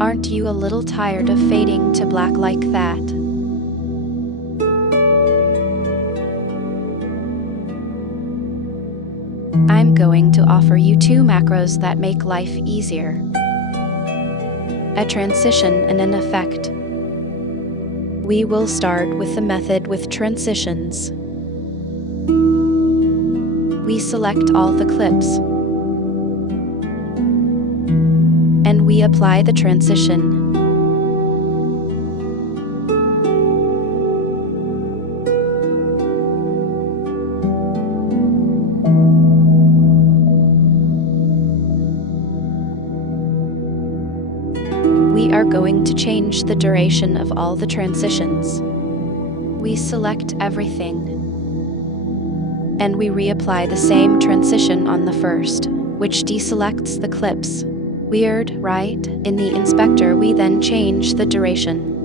Aren't you a little tired of fading to black like that? I'm going to offer you 2 macros that make life easier. A transition and an effect. We will start with the method with transitions. We select all the clips, and we apply the transition. We are going to change the duration of all the transitions. We select everything, and we reapply the same transition on the first, which deselects the clips. Weird, right? In the inspector, we then change the duration.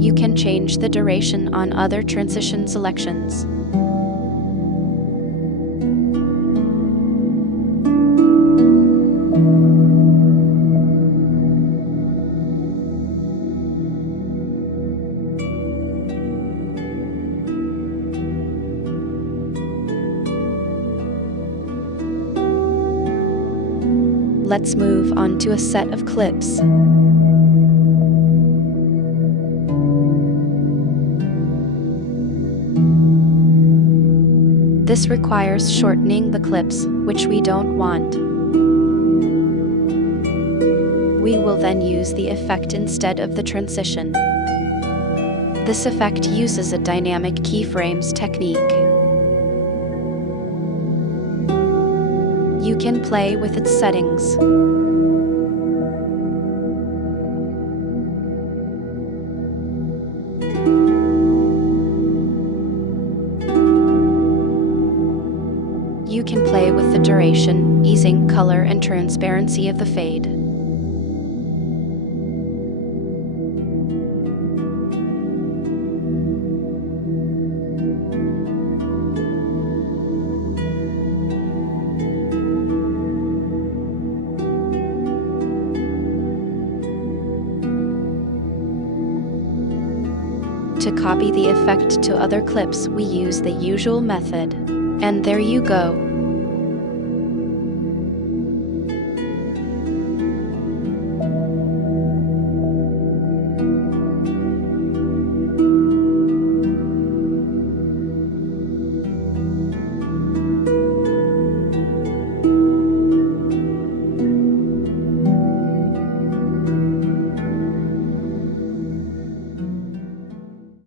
You can change the duration on other transition selections. Let's move on to a set of clips. This requires shortening the clips, which we don't want. We will then use the effect instead of the transition. This effect uses a dynamic keyframes technique. You can play with its settings. You can play with the duration, easing color and transparency of the fade. To copy the effect to other clips, we use the usual method. And there you go.